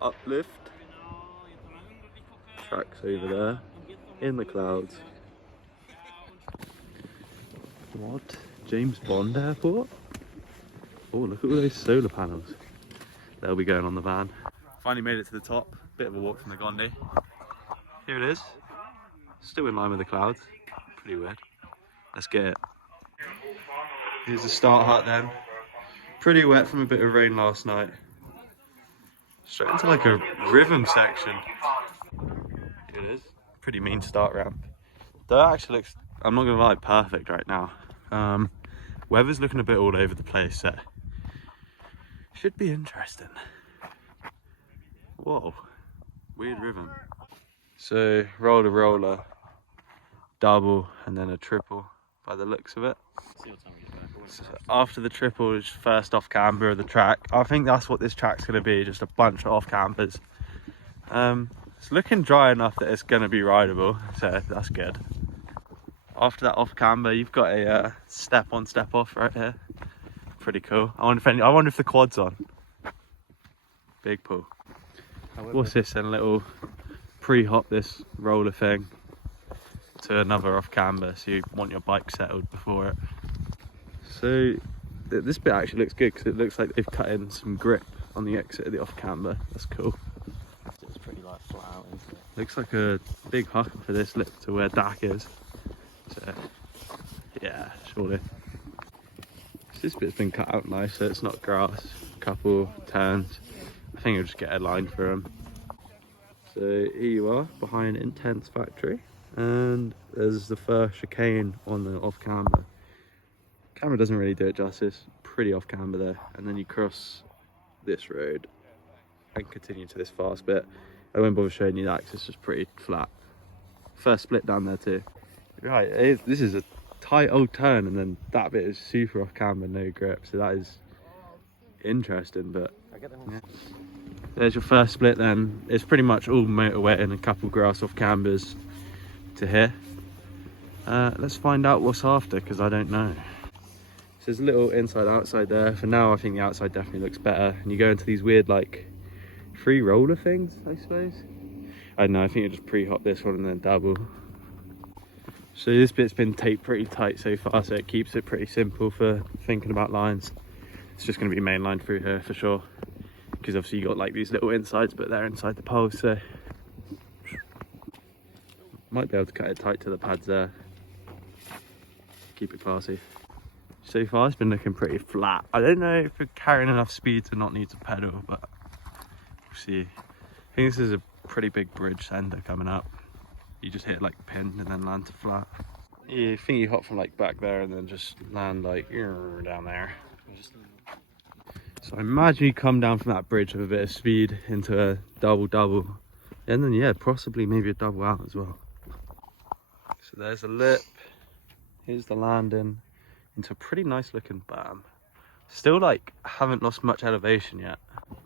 Uplift. Tracks over there in the clouds. What? James Bond Airport? Oh, look at all those solar panels. They'll be going on the van. Finally made it to the top. Bit of a walk from the Gondi. Here it is. Still in line with the clouds. Pretty weird. Let's get it. Here's the start hut then. Pretty wet from a bit of rain last night. Straight into like a rhythm section. Here it is. Pretty mean start ramp. That actually looks, I'm not gonna lie, perfect right now. Weather's looking a bit all over the place, so should be interesting. Whoa, weird rhythm. So roller, double, and then a triple by the looks of it. So after the triple is first off camber of the track. I think that's what this track's going to be, just a bunch of off cambers. It's looking dry enough that it's going to be rideable, so that's good. After that off camber, you've got a step on, step off right here. Pretty cool. I wonder if the quad's on. Big pull. What's this then? A little pre-hop this roller thing to another off camber, so you want your bike settled before it. So this bit actually looks good because it looks like they've cut in some grip on the exit of the off camber. That's cool. It's pretty like flat out, isn't it? Looks like a big hook for this lip to where Dak is. So yeah, surely. So this bit's been cut out nice, so it's not grass. A couple turns. I think I'll just get a line for them. So here you are behind Intense Factory, and there's the first chicane on the off camber. Camera doesn't really do it justice. Pretty off camber there, and then you cross this road and continue to this fast bit. I won't bother showing you that because it's just pretty flat. First split down there too. Right, this is a tight old turn, and then that bit is super off camber, no grip. So that is interesting, but yeah. There's your first split then. It's pretty much all motorway and a couple grass off cambers to here. Let's find out what's after, because I don't know. So there's a little inside outside there. For now I think the outside definitely looks better, and you go into these weird like free roller things, I suppose. I don't know, I think you just pre-hop this one and then double. So this bit's been taped pretty tight so far, so it keeps it pretty simple for thinking about lines. It's just going to be main line through here for sure, because obviously you got like these little insides, but they're inside the poles, so might be able to cut it tight to the pads there. Keep it classy. So far it's been looking pretty flat. I don't know if we're carrying enough speed to not need to pedal, but we'll see. I think this is a pretty big bridge center coming up. You just hit like pin and then land to flat. Yeah, I think you hop from like back there and then just land like down there. So I imagine you come down from that bridge with a bit of speed into a double, and then yeah, possibly maybe a double out as well. So there's a lip. Here's the landing into a pretty nice looking berm. Still like haven't lost much elevation yet.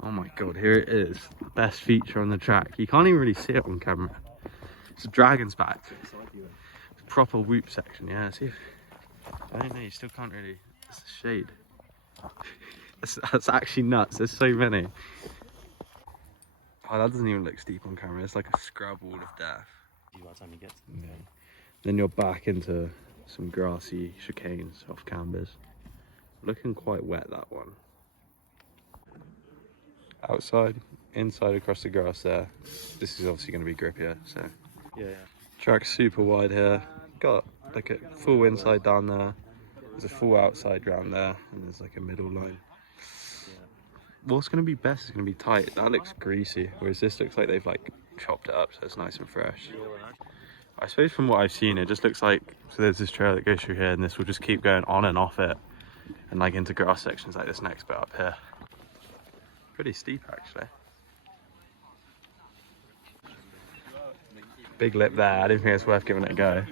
Oh my god, here it is. The best feature on the track. You can't even really see it on camera. It's a dragon's back. Proper whoop section, yeah. See, I don't know, you still can't really, it's a shade. That's actually nuts, there's so many. Oh, that doesn't even look steep on camera. It's like a scrub wall of death. By the time you get to Yeah. Then you're back into some grassy chicanes off cambers. Looking quite wet, that one. Outside, inside across the grass there. This is obviously going to be grippier, so. yeah. Track's super wide here. Got like a full inside down there. There's a full outside round there, and there's like a middle line. What's going to be best is going to be tight. That looks greasy, whereas this looks like they've like chopped it up, so it's nice and fresh. I suppose from what I've seen, it just looks like, so there's this trail that goes through here, and this will just keep going on and off it, and like into grass sections like this next bit up here. Pretty steep actually. Big lip there, I didn't think it's worth giving it a go.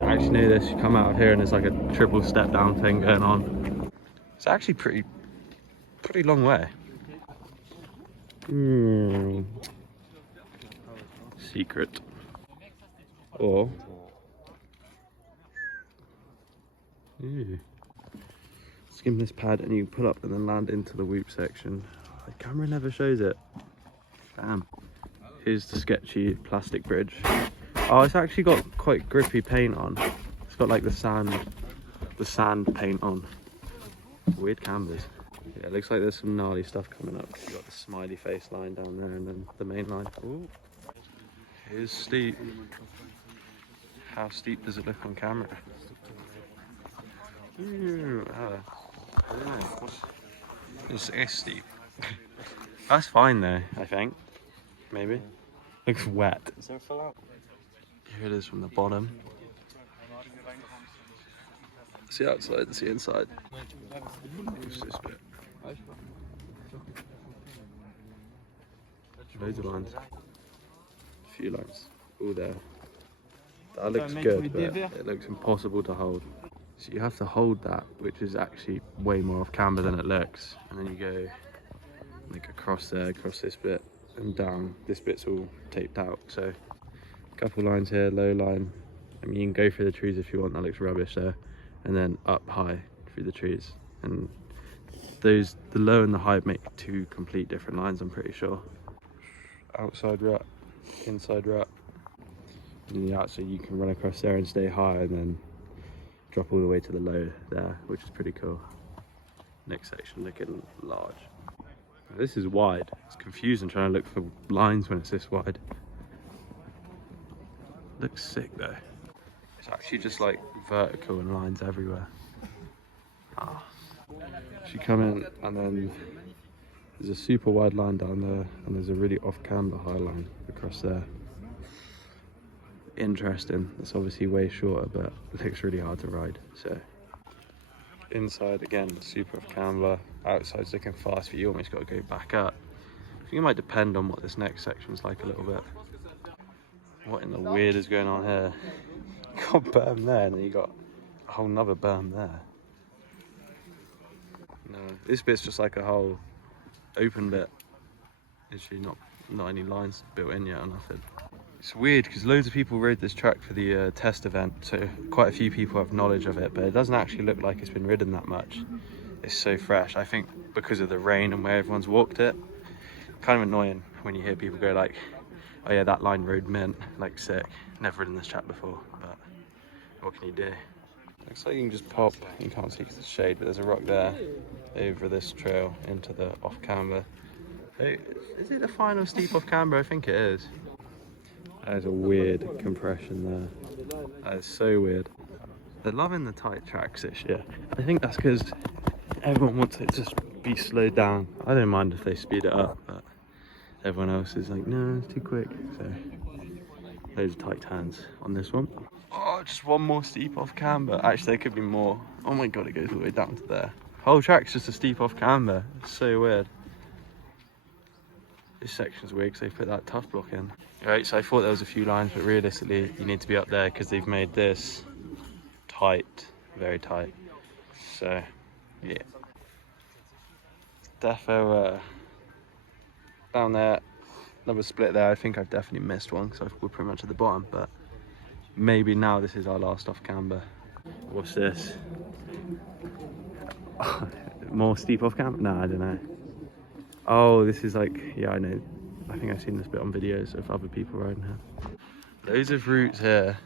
I actually knew this, you come out of here and there's like a triple step down thing going on. It's actually pretty long way. Secret. Or skim this pad and you pull up and then land into the whoop section. The camera never shows it. Damn. Here's the sketchy plastic bridge. Oh, it's actually got quite grippy paint on. It's got like the sand paint on. Weird cambers. Yeah, it looks like there's some gnarly stuff coming up. You've got the smiley face line down there and then the main line. Ooh. Here's steep. How steep does it look on camera? Ooh, I don't know. It's steep. That's fine though, I think. Maybe. Looks wet. Is there a full out? Here it is from the bottom. See outside, see inside. What's this bit? Loads of lines. A few lines. All there. That looks good, but it looks impossible to hold. So you have to hold that, which is actually way more off camber than it looks. And then you go like across there, across this bit and down. This bit's all taped out. So a couple lines here, low line. I mean, you can go through the trees if you want, that looks rubbish there. And then up high through the trees. And the low and the high make two complete different lines, I'm pretty sure. Outside rut, inside rut. And the outside you can run across there and stay high and then drop all the way to the low there, which is pretty cool. Next section looking large. Now, this is wide. It's confusing trying to look for lines when it's this wide. Looks sick though. It's actually just like vertical and lines everywhere. Ah. So you come in and then there's a super wide line down there and there's a really off camber high line across there. Interesting. It's obviously way shorter, but it looks really hard to ride. So inside again, super off camber. Outside's looking fast, but you almost got to go back up. I think it might depend on what this next section's like a little bit. What in the weird is going on here? You got berm there, and then you got a whole nother berm there. No, this bit's just like a whole open bit. Literally not any lines built in yet or nothing. It's weird because loads of people rode this track for the test event, so quite a few people have knowledge of it, but it doesn't actually look like it's been ridden that much. It's so fresh. I think because of the rain and where everyone's walked it, kind of annoying when you hear people go like, oh yeah, that line rode mint, like sick. Never ridden this track before, but what can you do? Looks like you can just pop, you can't see because it's shade, but there's a rock there over this trail into the off camber. Hey, is it the final steep off camber? I think it is. That is a weird compression there. That is so weird. They're loving the tight tracks this year. I think that's because everyone wants it to be slowed down. I don't mind if they speed it up, but everyone else is like, no, it's too quick. So, loads of tight turns on this one. Oh, just one more steep off camber. Actually, there could be more. Oh my god, it goes all the way down to there. Whole track's just a steep off camber. It's so weird. This section's weird because they put that tough block in. Right, so I thought there was a few lines, but realistically you need to be up there because they've made this tight, very tight. So, yeah. Defo down there, another split there. I think I've definitely missed one because we're pretty much at the bottom, but maybe now this is our last off camber. What's this? More steep off camber? No, I don't know. Oh, this is like, yeah, I know. I think I've seen this bit on videos of other people riding here. Loads of routes here,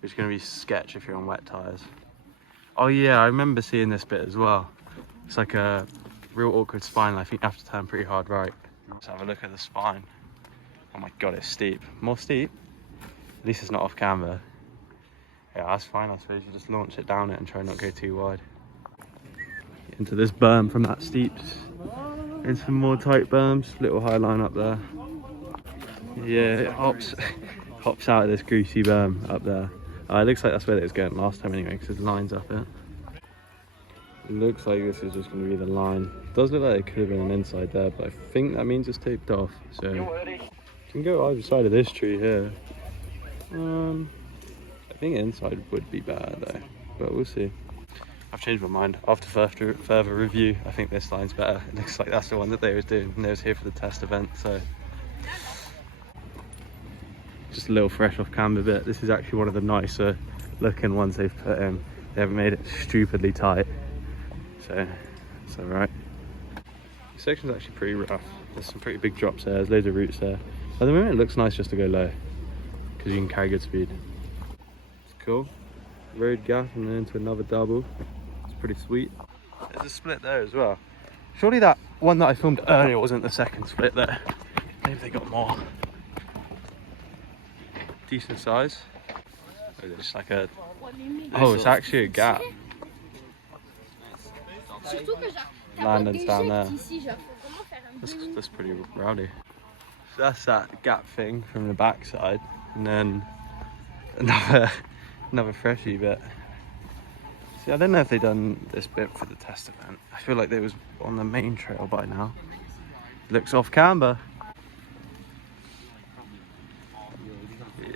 which is going to be sketch if you're on wet tyres. Oh yeah, I remember seeing this bit as well. It's like a real awkward spine. I think you have to turn pretty hard right. Let's have a look at the spine. Oh my god, it's steep. More steep? At least it's not off camber. Yeah, that's fine. I suppose you just launch it down it and try not to go too wide. Into this berm from that steeps. And some more tight berms, little high line up there. Yeah, it hops out of this greasy berm up there. It looks like that's where it was going last time anyway, because there's lines up it. It looks like this is just going to be the line. It does look like it could have been an inside there, but I think that means it's taped off. So you can go either side of this tree here. I think inside would be better though, but we'll see. I've changed my mind. After further review, I think this line's better. It looks like that's the one that they was doing and they was here for the test event, so. Just a little fresh off camber bit. This is actually one of the nicer looking ones they've put in. They haven't made it stupidly tight, so it's alright. This section's actually pretty rough. There's some pretty big drops there. There's loads of roots there. At the moment, it looks nice just to go low because you can carry good speed. It's cool. Road gap and then into another double. It's pretty sweet. There's a split there as well. Surely that one that I filmed earlier wasn't the second split there. Maybe they got more. Decent size. Or is it just like a... Oh, it's actually a gap. Landon's down there. That's pretty rowdy. So that's that gap thing from the backside, and then another freshie bit. See, I don't know if they've done this bit for the test event. I feel like they was on the main trail by now. Looks off camber. Yeah.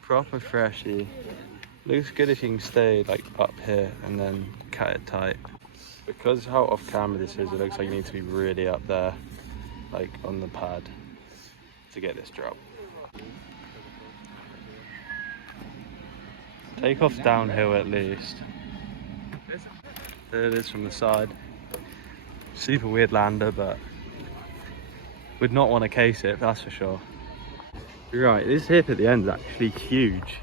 Proper freshie. Looks good if you can stay like up here and then cut it tight. Because how off camber this is, it looks like you need to be really up there, like on the pad, to get this drop. Take off downhill at least. There it is from the side. Super weird lander, but would not want to case it, that's for sure. Right, this hip at the end is actually huge.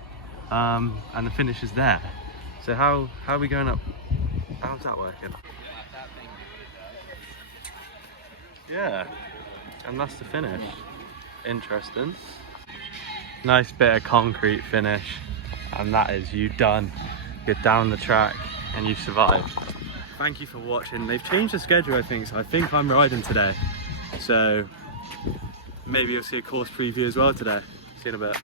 And the finish is there. So how are we going up? How's that working? Yeah, and that's the finish. Interesting. Nice bit of concrete finish, and that is you done. You're down the track and you've survived. Thank you for watching. They've changed the schedule, I think, so I think I'm riding today. So maybe you'll see a course preview as well today. See you in a bit.